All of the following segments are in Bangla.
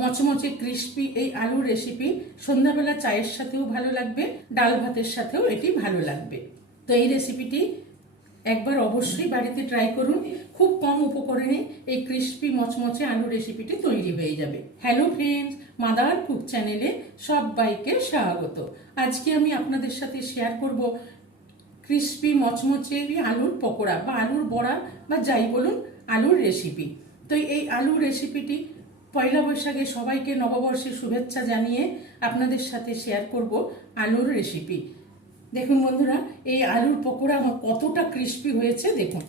মচমচে ক্রিস্পি এই আলুর রেসিপি সন্ধ্যাবেলা চায়ের সাথেও ভালো লাগবে, ডাল ভাতের সাথেও এটি ভালো লাগবে। তো এই রেসিপিটি একবার অবশ্যই বাড়িতে ট্রাই করুন। খুব কম উপকরণে এই ক্রিস্পি মচমচে আলু রেসিপিটি তৈরি হয়ে যাবে। হ্যালো ফ্রেন্ডস, মাদার কুক চ্যানেলে সবাইকে স্বাগত। আজকে আমি আপনাদের সাথে শেয়ার করব ক্রিস্পি মচমচে আলুর পকোড়া বা আলুর বড়া বা যাই বলুন, আলুর রেসিপি। তো এই আলুর রেসিপিটি পয়লা বৈশাখে সবাইকে নববর্ষের শুভেচ্ছা জানিয়ে আপনাদের সাথে শেয়ার করব আলুর রেসিপি। দেখুন বন্ধুরা, এই আলুর পকোড়া আমার কতটা ক্রিস্পি হয়েছে দেখুন।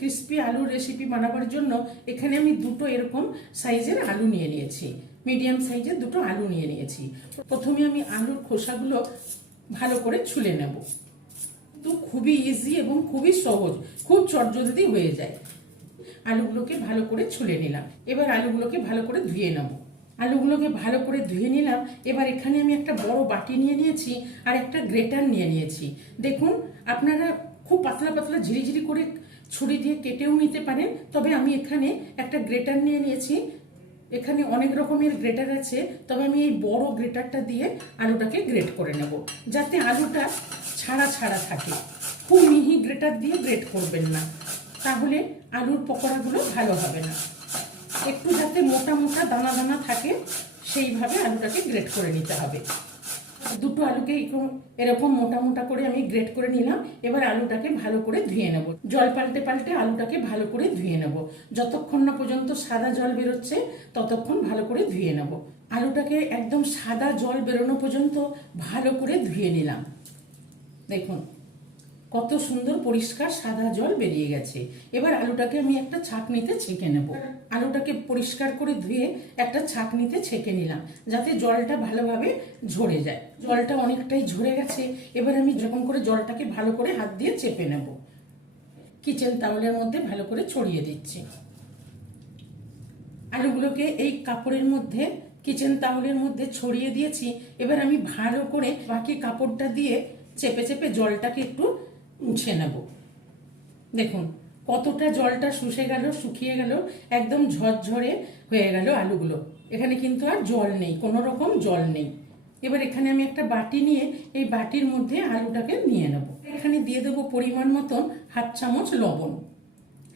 ক্রিস্পি আলুর রেসিপি বানাবার জন্য এখানে আমি দুটো এরকম সাইজের আলু নিয়ে নিয়েছি, মিডিয়াম সাইজের দুটো আলু নিয়ে নিয়েছি। প্রথমে আমি আলুর খোসাগুলো ভালো করে ছুলে নেব। তো খুবই ইজি এবং খুবই সহজ, খুব চটজলদি হয়ে যায়। আলুগুলোকে ভালো করে ছুলে নিলাম। এবার আলুগুলোকে ভালো করে ধুয়ে নেব। আলুগুলোকে ভালো করে ধুয়ে নিলাম। এবার এখানে আমি একটা বড় বাটি নিয়ে নিয়েছি আর একটা গ্রেটার নিয়ে নিয়েছি। দেখুন, আপনারা খুব পাতলা পাতলা ঝিরিঝিরি করে ছুরি দিয়ে কেটেও নিতে পারেন, তবে আমি এখানে একটা গ্রেটার নিয়ে নিয়েছি। এখানে অনেক রকমের গ্রেটার আছে, তবে আমি এই বড় গ্রেটারটা দিয়ে আলুটাকে গ্রেট করে নেব, যাতে আলুটা ছাড়া ছাড়া থাকে। খুব মিহি গ্রেটার দিয়ে গ্রেট করবেন না, তাহলে আলুর পকোড়াগুলো ভালো হবে না। একটু যাতে মোটা মোটা দানা দানা থাকে সেইভাবে আলুটাকে গ্রেট করে নিতে হবে। দুটো আলুকে এরকম মোটা মোটা করে আমি গ্রেট করে নিলাম। এবার আলুটাকে ভালো করে ধুয়ে নেব। জল পাল্টে পাল্টে আলুটাকে ভালো করে ধুয়ে নেব। যতক্ষণ না পর্যন্ত সাদা জল বেরোচ্ছে ততক্ষণ ভালো করে ধুয়ে নেব। আলুটাকে একদম সাদা জল বেরোনো পর্যন্ত ভালো করে ধুয়ে নিলাম। দেখুন কত সুন্দর পরিষ্কার সাদা জল বেরিয়ে গেছে। এবার আলুটাকে আমি একটা ছাঁকনিতে ছেঁকে নেব। আলুটাকে পরিষ্কার করে ধুয়ে একটা ছাঁকনিতে ছেঁকে নিলাম, যাতে জলটা ভালোভাবে ঝরে যায়। জলটা অনেকটাই ঝরে গেছে। এবার আমি যখন করে জলটাকে ভালো করে হাত দিয়ে চেপে নেব। কিচেন তাওয়ালের মধ্যে ভালো করে ছড়িয়ে দিচ্ছি। আলুগুলোকে এই কাপড়ের মধ্যে, কিচেন তাওয়ালের মধ্যে ছড়িয়ে দিয়েছি। এবার আমি ভালো করে বাকি কাপড়টা দিয়ে চেপে চেপে জলটাকে একটু মুছে নেব। দেখুন কতটা জলটা শুকিয়ে গেল, একদম ঝরঝরে হয়ে গেল আলুগুলো। এখানে কিন্তু আর জল নেই, কোনো রকম জল নেই। এবার এখানে আমি একটা বাটি নিয়ে এই বাটির মধ্যে আলুটাকে নিয়ে নেব। এখানে দিয়ে দেবো পরিমাণ মতন 1/2 চামচ লবণ,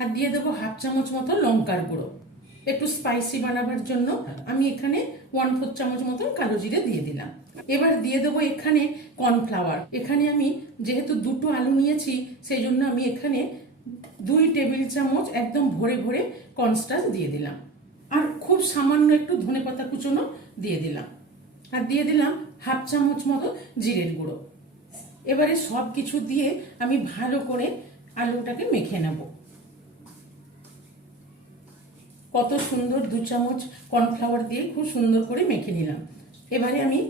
আর দিয়ে দেবো 1/2 চামচ মতো লঙ্কার গুঁড়ো। একটু স্পাইসি বানাবার জন্য আমি এখানে 1/4 চামচ মতন কালো জিরে দিয়ে দিলাম। এবার দিয়ে দেবো এখানে কর্নফ্লাওয়ার। এখানে আমি যেহেতু দুটো আলু নিয়েছি, সেই জন্য আমি এখানে 2 টেবিল চামচ একদম ভরে ভরে কর্নস্টার্চ দিয়ে দিলাম। আর খুব সামান্য একটু ধনেপাতা কুচনো দিয়ে দিলাম, আর দিয়ে দিলাম 1/2 চামচ মতো জিরের গুঁড়ো। এবারে সব কিছু দিয়ে আমি ভালো করে আলুটাকে মেখে নেব। কত সুন্দর 2 চামচ কর্নফ্লাওয়ার দিয়ে খুব সুন্দর করে মেখে নিলাম। এবারে আমি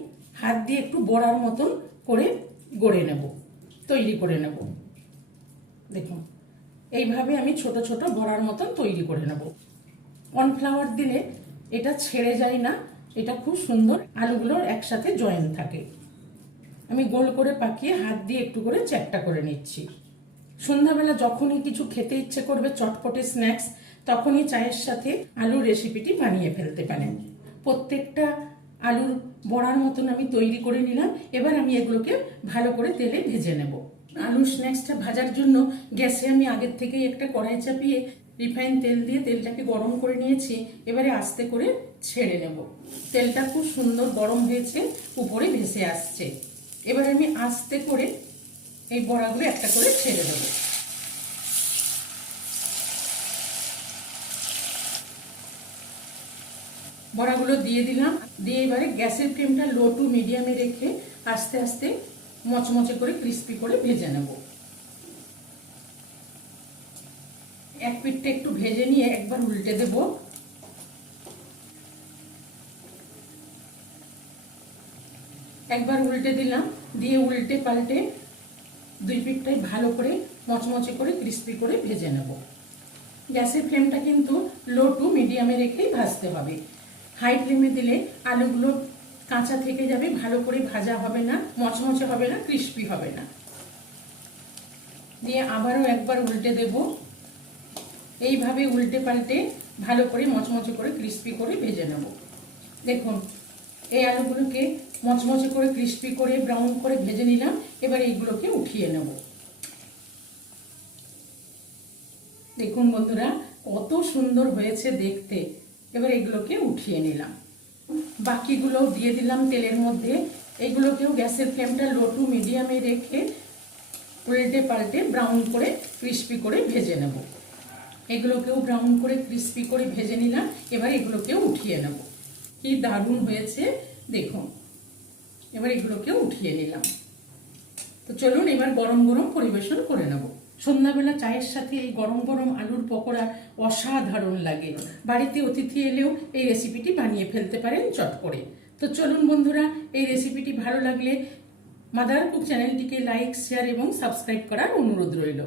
হাত দিয়ে একটু বড়ার মতন করে গড়ে নেব, তৈরি করে নেব। দেখুন এইভাবে আমি ছোট ছোট বড়ার মতন তৈরি করে নেব। কর্নফ্লাওয়ার দিলে এটা ছেড়ে যায় না, এটা খুব সুন্দর আলুগুলোর একসাথে জয়েন থাকে। আমি গোল করে পাকিয়ে হাত দিয়ে একটু করে চ্যাপ্টা করে নিচ্ছি। সন্ধ্যাবেলা যখনই কিছু খেতে ইচ্ছে করবে, চটপটে স্ন্যাক্স, তখনই চায়ের সাথে আলুর রেসিপিটি বানিয়ে ফেলতে পারেন। প্রত্যেকটা আলুর বড়ার মতন আমি তৈরি করে নিলাম। এবার আমি এগুলোকে ভালো করে তেলে ভেজে নেব। আলুর স্ন্যাক্সটা ভাজার জন্য গ্যাসে আমি আগের থেকেই একটা কড়াই চাপিয়ে রিফাইন তেল দিয়ে তেলটাকে গরম করে নিয়েছি। এবারে আস্তে করে ছেড়ে নেব। তেলটা খুব সুন্দর গরম হয়েছে, উপরে ভেসে আসছে। এবার আমি আস্তে করে এই বড়াগুলো একটা করে ছেড়ে দেবো। বড়াগুলো দিয়ে দিলাম, দিয়ে এবারে গ্যাসের ফ্লেমটা লো টু মিডিয়ামে রেখে আস্তে আস্তে মচমচে করে ক্রিস্পি করে ভেজে নেব। এক পিঠটা একটু ভেজে নিয়ে একবার উল্টে দেব। একবার উল্টে দিলাম, দিয়ে উল্টে পাল্টে 2 পিঠটাই ভালো করে মচমচে করে ক্রিস্পি করে ভেজে নেব। গ্যাসের ফ্লেমটা কিন্তু লো টু মিডিয়ামে রেখেই ভাজতে হবে। হাই ফ্লেমে দিলে আলুগুলো কাঁচা থেকে যাবে, ভালো করে ভাজা হবে না, মচমচে হবে না, ক্রিস্পি হবে না। দিয়ে আবারও একবার উল্টে দেব। এইভাবে উল্টে পাল্টে ভালো করে মচমচে করে ক্রিস্পি করে ভেজে নেব। দেখুন এই আলুগুলোকে মচমচে করে ক্রিস্পি করে ব্রাউন করে ভেজে নিলাম। এবার এইগুলোকে উঠিয়ে নেব। দেখুন বন্ধুরা কত সুন্দর হয়েছে দেখতে। এবার এগুলোকে উঠিয়ে নিলাম। বাকিগুলো দিয়ে দিলাম তেলের মধ্যে। এইগুলোকেও গ্যাসের ফ্লেমটা লো টু মিডিয়ামে রেখে উল্টে পাল্টে ব্রাউন করে ক্রিস্পি করে ভেজে নেব। এগুলোকেও ব্রাউন করে ক্রিস্পি করে ভেজে নিলাম। এবার এগুলোকেও উঠিয়ে নেব। কি দারুণ হয়েছে দেখুন। এবার এগুলোকেও উঠিয়ে নিলাম। তো চলুন এবার গরম গরম পরিবেশন করে নেব। সন্ধ্যাবেলা চায়ের সাথে এই গরম গরম আলুর পকোড়া অসাধারণ লাগে। বাড়িতে অতিথি এলেও এই রেসিপিটি বানিয়ে ফেলতে পারেন চট করে। তো চলুন বন্ধুরা, এই রেসিপিটি ভালো লাগলে মাদার কুক চ্যানেলটিকে লাইক, শেয়ার এবং সাবস্ক্রাইব করার অনুরোধ রইল।